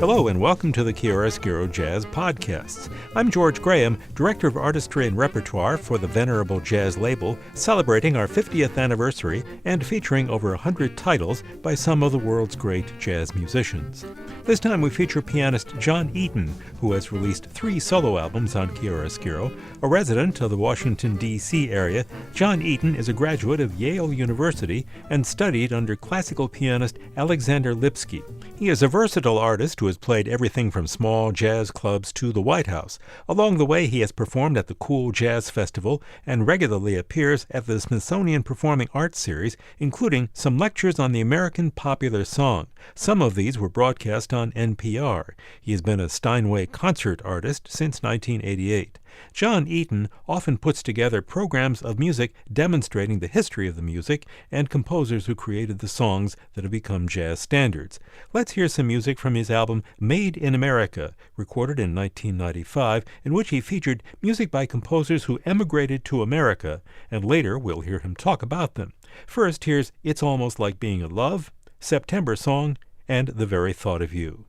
Hello and welcome to the Chiaroscuro Jazz Podcasts. I'm George Graham, Director of Artistry and Repertoire for the venerable jazz label, celebrating our 50th anniversary and featuring over 100 titles by some of the world's great jazz musicians. This time we feature pianist John Eaton, who has released 3 solo albums on Chiaroscuro. A resident of the Washington, D.C. area, John Eaton is a graduate of Yale University and studied under classical pianist Alexander Lipsky. He is a versatile artist who has played everything from small jazz clubs to the White House. Along the way, he has performed at the Cool Jazz Festival and regularly appears at the Smithsonian Performing Arts Series, including some lectures on the American popular song. Some of these were broadcast on NPR. He has been a Steinway concert artist since 1988. John Eaton often puts together programs of music demonstrating the history of the music and composers who created the songs that have become jazz standards. Let's hear some music from his album Made in America, recorded in 1995, in which he featured music by composers who emigrated to America, and later we'll hear him talk about them. First, here's It's Almost Like Being in Love, September Song, and The Very Thought of You.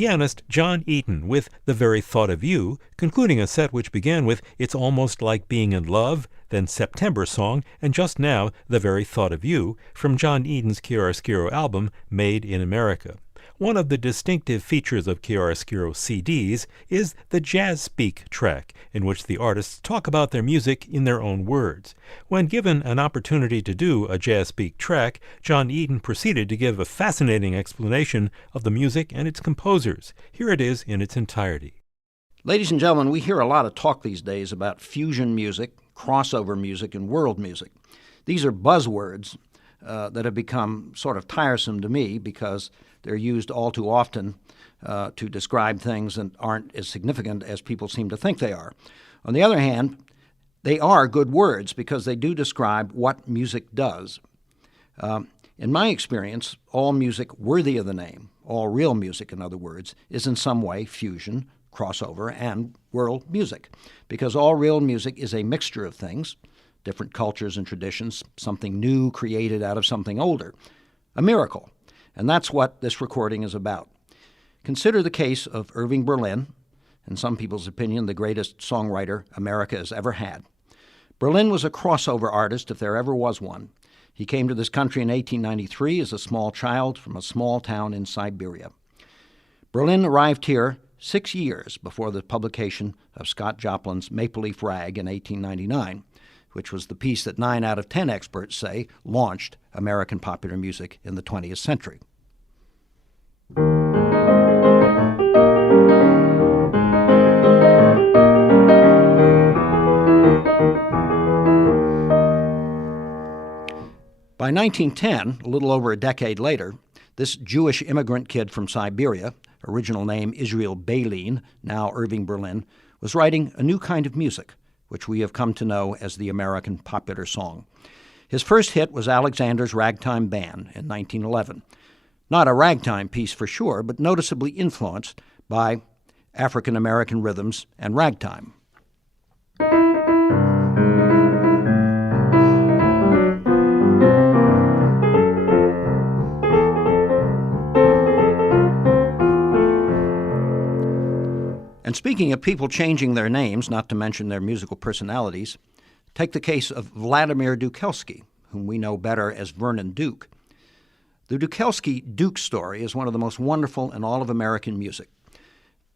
pianist John Eaton with The Very Thought of You, concluding a set which began with It's Almost Like Being in Love, then September Song, and just now The Very Thought of You from John Eaton's Chiaroscuro album Made in America. One of the distinctive features of Chiaroscuro CDs is the Jazz Speak track, in which the artists talk about their music in their own words. When given an opportunity to do a Jazz Speak track, John Eaton proceeded to give a fascinating explanation of the music and its composers. Here it is in its entirety. Ladies and gentlemen, we hear a lot of talk these days about fusion music, crossover music, and world music. These are buzzwords that have become sort of tiresome to me because they're used all too often to describe things that aren't as significant as people seem to think they are. On the other hand, they are good words because they do describe what music does. In my experience, all music worthy of the name, all real music, in other words, is in some way fusion, crossover, and world music, because all real music is a mixture of things, different cultures and traditions, something new created out of something older, a miracle. And that's what this recording is about. Consider the case of Irving Berlin, in some people's opinion, the greatest songwriter America has ever had. Berlin was a crossover artist, if there ever was one. He came to this country in 1893 as a small child from a small town in Siberia. Berlin arrived here 6 years before the publication of Scott Joplin's Maple Leaf Rag in 1899, which was the piece that 9 out of 10 experts say launched American popular music in the 20th century. By 1910, a little over a decade later, this Jewish immigrant kid from Siberia, original name Israel Baleen, now Irving Berlin, was writing a new kind of music, which we have come to know as the American popular song. His first hit was Alexander's Ragtime Band in 1911. Not a ragtime piece for sure, but noticeably influenced by African-American rhythms and ragtime. And speaking of people changing their names, not to mention their musical personalities, take the case of Vladimir Dukelski, whom we know better as Vernon Duke. The Dukelski-Duke story is one of the most wonderful in all of American music.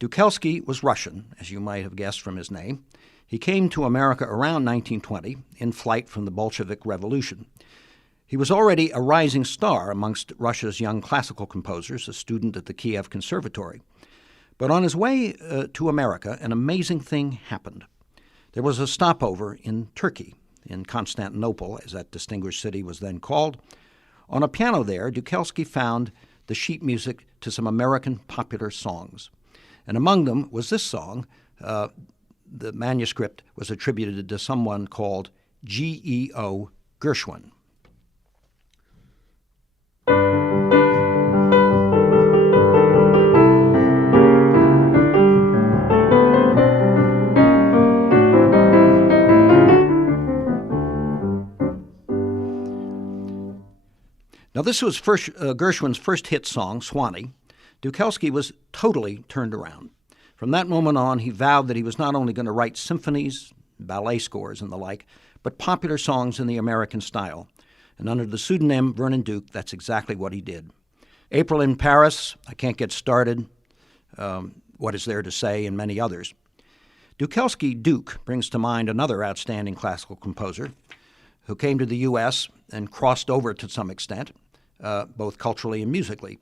Dukelski was Russian, as you might have guessed from his name. He came to America around 1920, in flight from the Bolshevik Revolution. He was already a rising star amongst Russia's young classical composers, a student at the Kiev Conservatory. But on his way to America, an amazing thing happened. There was a stopover in Turkey, in Constantinople, as that distinguished city was then called. On a piano there, Dukelski found the sheet music to some American popular songs. And among them was this song. The manuscript was attributed to someone called G.E.O. Gershwin. Now, this was Gershwin's first hit song, Swanee. Dukelski was totally turned around. From that moment on, he vowed that he was not only going to write symphonies, ballet scores, and the like, but popular songs in the American style. And under the pseudonym Vernon Duke, that's exactly what he did. April in Paris, I Can't Get Started, What Is There to Say, and many others. Dukelski Duke brings to mind another outstanding classical composer who came to the U.S. and crossed over to some extent, both culturally and musically.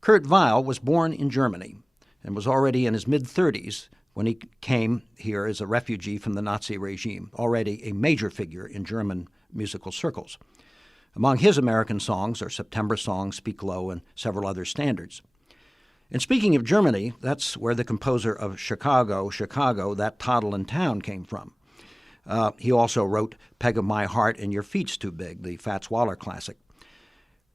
Kurt Weill was born in Germany and was already in his mid-30s when he came here as a refugee from the Nazi regime, already a major figure in German musical circles. Among his American songs are September Song, Speak Low, and several other standards. And speaking of Germany, that's where the composer of Chicago, That Toddle in Town came from. He also wrote Peg of My Heart and Your Feet's Too Big, the Fats Waller classic.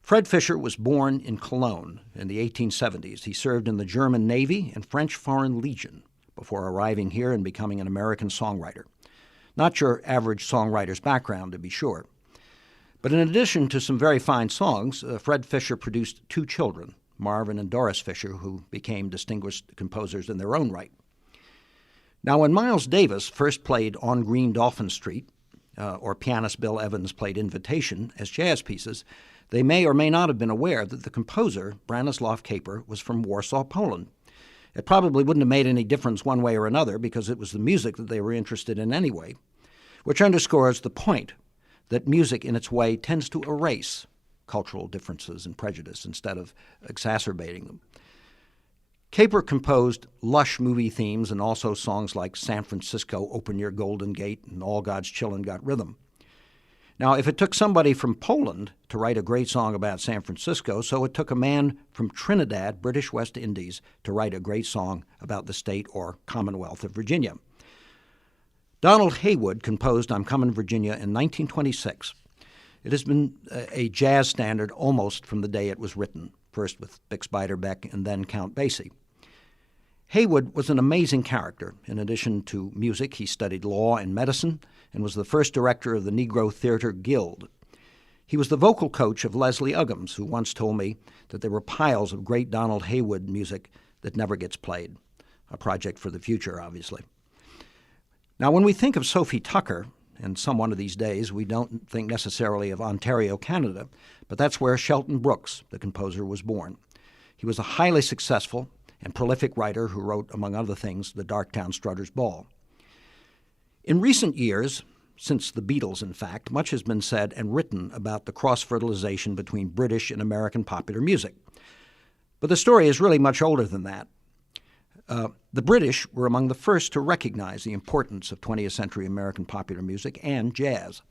Fred Fischer was born in Cologne in the 1870s. He served in the German Navy and French Foreign Legion before arriving here and becoming an American songwriter. Not your average songwriter's background, to be sure. But in addition to some very fine songs, Fred Fischer produced two children, Marvin and Doris Fisher, who became distinguished composers in their own right. Now, when Miles Davis first played On Green Dolphin Street, or pianist Bill Evans played Invitation as jazz pieces, they may or may not have been aware that the composer, Branislaw Kaper, was from Warsaw, Poland. It probably wouldn't have made any difference one way or another because it was the music that they were interested in anyway, which underscores the point that music in its way tends to erase cultural differences and prejudice instead of exacerbating them. Kaper composed lush movie themes and also songs like San Francisco, Open Your Golden Gate, and All God's Children Got Rhythm. Now, if it took somebody from Poland to write a great song about San Francisco, so it took a man from Trinidad, British West Indies, to write a great song about the state or Commonwealth of Virginia. Donald Haywood composed I'm Comin' Virginia in 1926. It has been a jazz standard almost from the day it was written, first with Bix Beiderbecke and then Count Basie. Haywood was an amazing character. In addition to music, he studied law and medicine and was the first director of the Negro Theater Guild. He was the vocal coach of Leslie Uggams, who once told me that there were piles of great Donald Haywood music that never gets played. A project for the future, obviously. Now, when we think of Sophie Tucker, and some one of these days, we don't think necessarily of Ontario, Canada, but that's where Shelton Brooks, the composer, was born. He was a highly successful and prolific writer who wrote, among other things, The Darktown Strutter's Ball. In recent years, since the Beatles, in fact, much has been said and written about the cross-fertilization between British and American popular music. But the story is really much older than that. The British were among the first to recognize the importance of 20th century American popular music and jazz.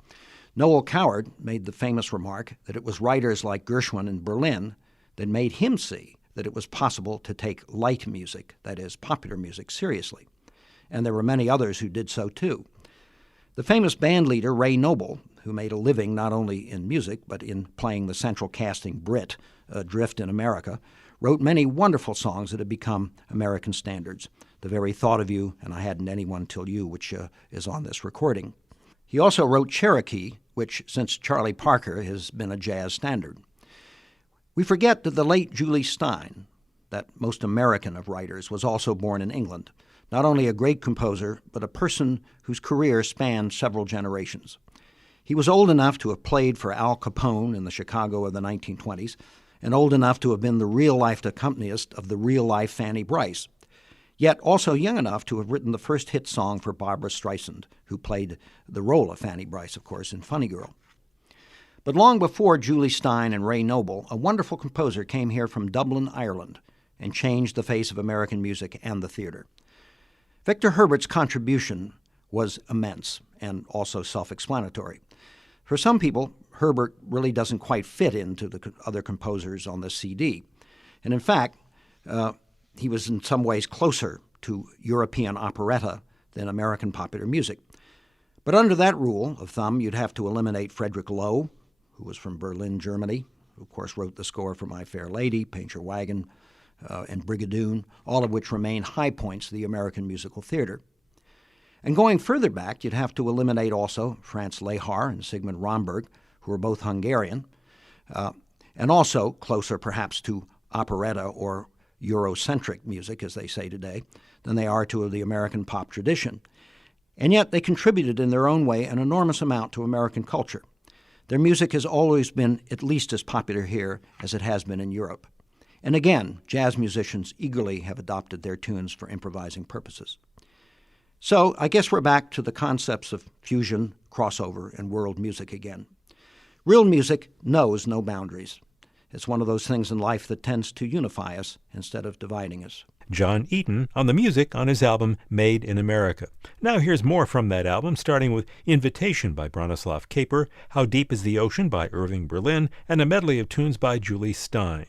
Noel Coward made the famous remark that it was writers like Gershwin in Berlin that made him see that it was possible to take light music, that is, popular music, seriously. And there were many others who did so too. The famous band leader Ray Noble, who made a living not only in music but in playing the central casting Brit adrift in America, wrote many wonderful songs that have become American standards. The Very Thought of You and I Hadn't Anyone Till You, which is on this recording. He also wrote Cherokee, which, since Charlie Parker, has been a jazz standard. We forget that the late Julie Stein, that most American of writers, was also born in England. Not only a great composer, but a person whose career spanned several generations. He was old enough to have played for Al Capone in the Chicago of the 1920s, and old enough to have been the real-life accompanist of the real-life Fanny Brice, yet also young enough to have written the first hit song for Barbra Streisand, who played the role of Fanny Brice, of course, in Funny Girl. But long before Julie Stein and Ray Noble, a wonderful composer came here from Dublin, Ireland, and changed the face of American music and the theater. Victor Herbert's contribution was immense and also self-explanatory. For some people, Herbert really doesn't quite fit into the other composers on this CD. And in fact, he was in some ways closer to European operetta than American popular music. But under that rule of thumb, you'd have to eliminate Frederick Loewe, who was from Berlin, Germany, who of course wrote the score for My Fair Lady, Paint Your Wagon, and Brigadoon, all of which remain high points of the American musical theater. And going further back, you'd have to eliminate also Franz Lehár and Sigmund Romberg, who were both Hungarian, and also closer perhaps to operetta or Eurocentric music, as they say today, than they are to the American pop tradition. And yet they contributed in their own way an enormous amount to American culture. Their music has always been at least as popular here as it has been in Europe. And again, jazz musicians eagerly have adopted their tunes for improvising purposes. So I guess we're back to the concepts of fusion, crossover, and world music again. Real music knows no boundaries. It's one of those things in life that tends to unify us instead of dividing us. John Eaton on the music on his album Made in America. Now here's more from that album, starting with Invitation by Branislaw Kaper, How Deep is the Ocean by Irving Berlin, and a medley of tunes by Julie Stein.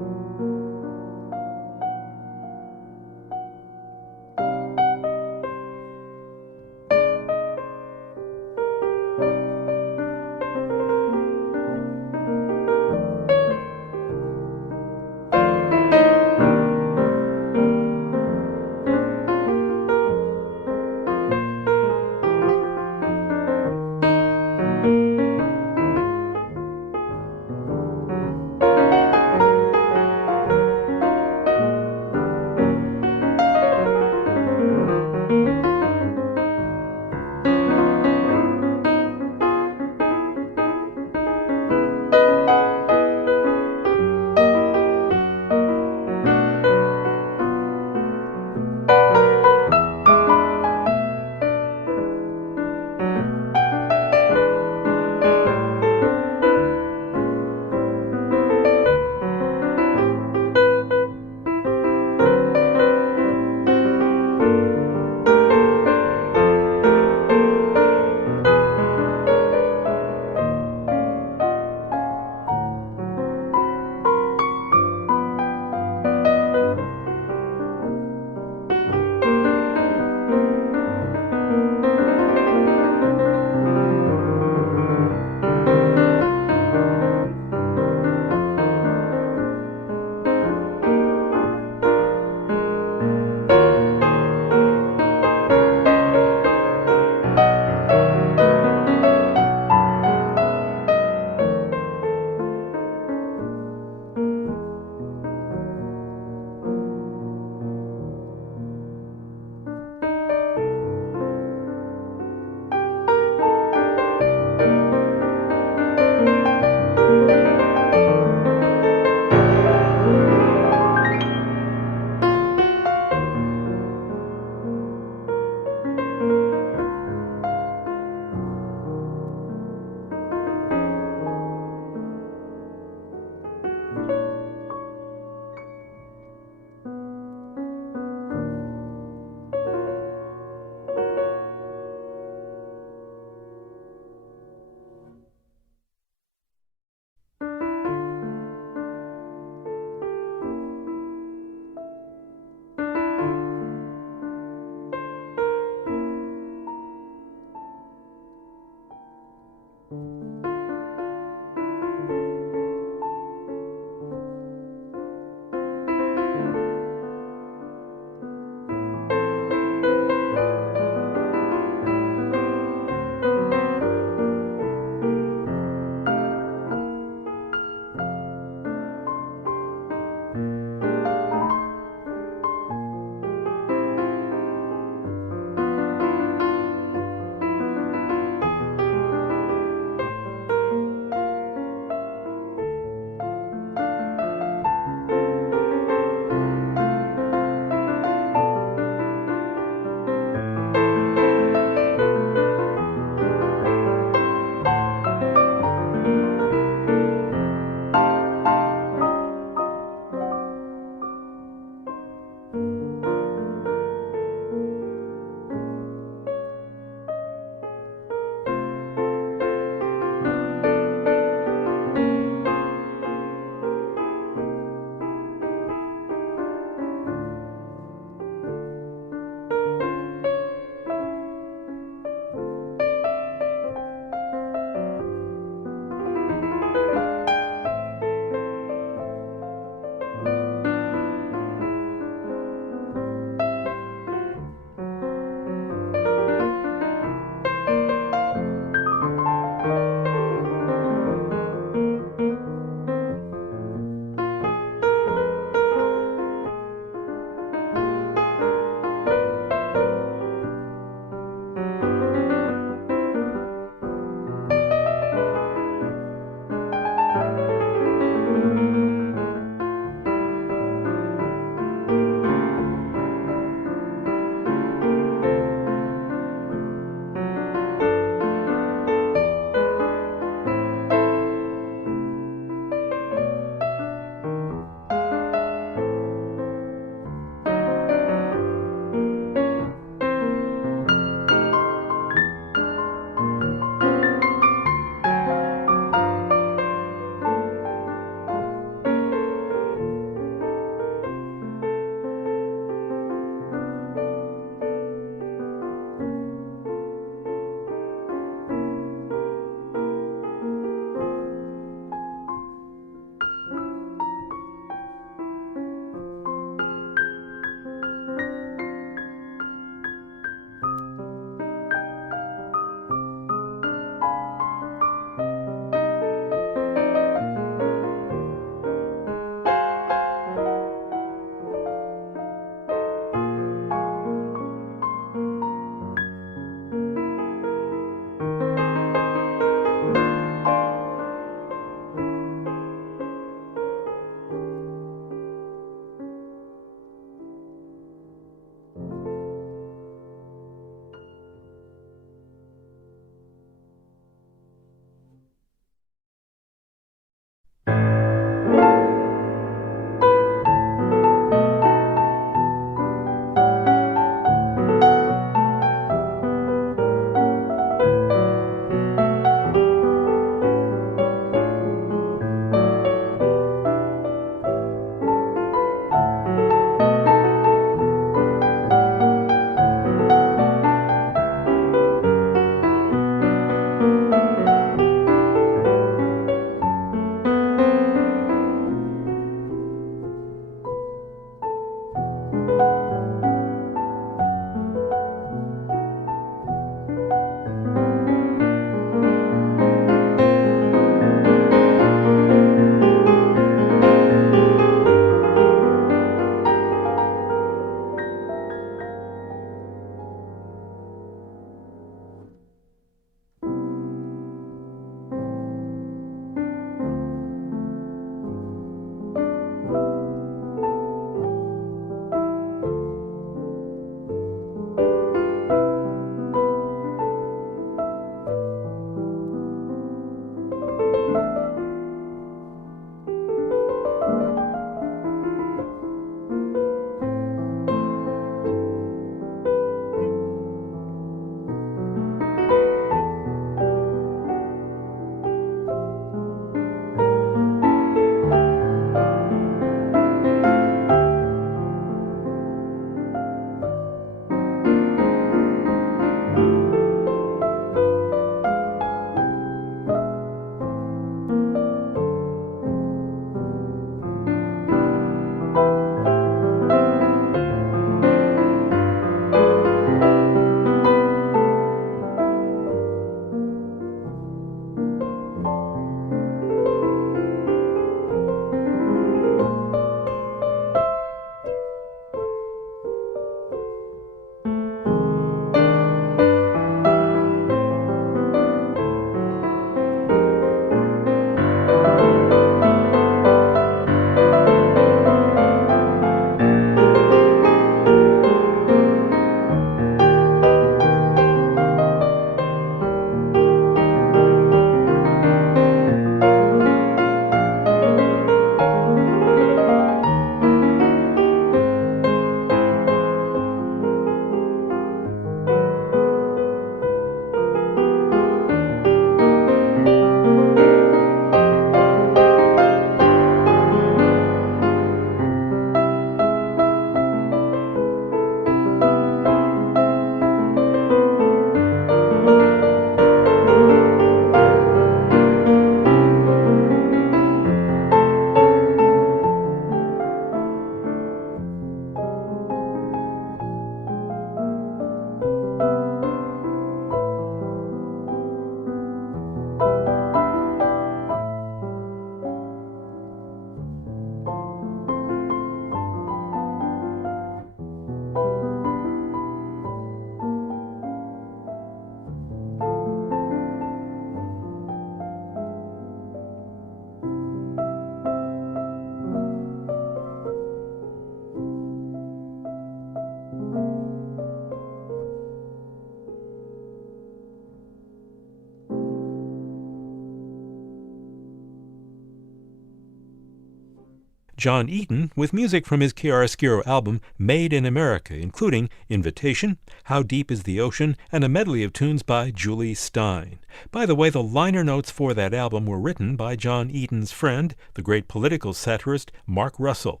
John Eaton with music from his Chiaroscuro album Made in America, including Invitation, How Deep is the Ocean, and a medley of tunes by Julie Stein. By the way, the liner notes for that album were written by John Eaton's friend, the great political satirist Mark Russell.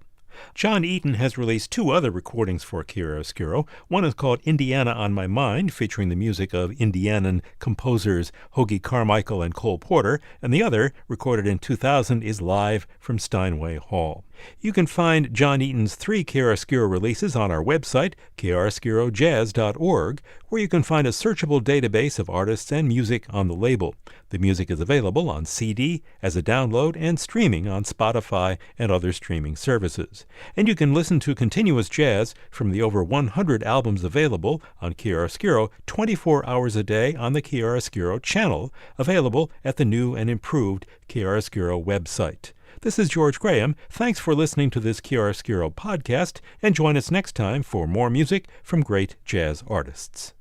John Eaton has released 2 other recordings for Chiaroscuro. One is called Indiana on My Mind, featuring the music of Indianan composers Hoagy Carmichael and Cole Porter, and the other, recorded in 2000, is Live from Steinway Hall. You can find John Eaton's 3 Chiaroscuro releases on our website, chiaroscurojazz.org, where you can find a searchable database of artists and music on the label. The music is available on CD, as a download, and streaming on Spotify and other streaming services. And you can listen to continuous jazz from the over 100 albums available on Chiaroscuro 24 hours a day on the Chiaroscuro channel, available at the new and improved Chiaroscuro website. This is George Graham. Thanks for listening to this Chiaroscuro podcast, and join us next time for more music from great jazz artists.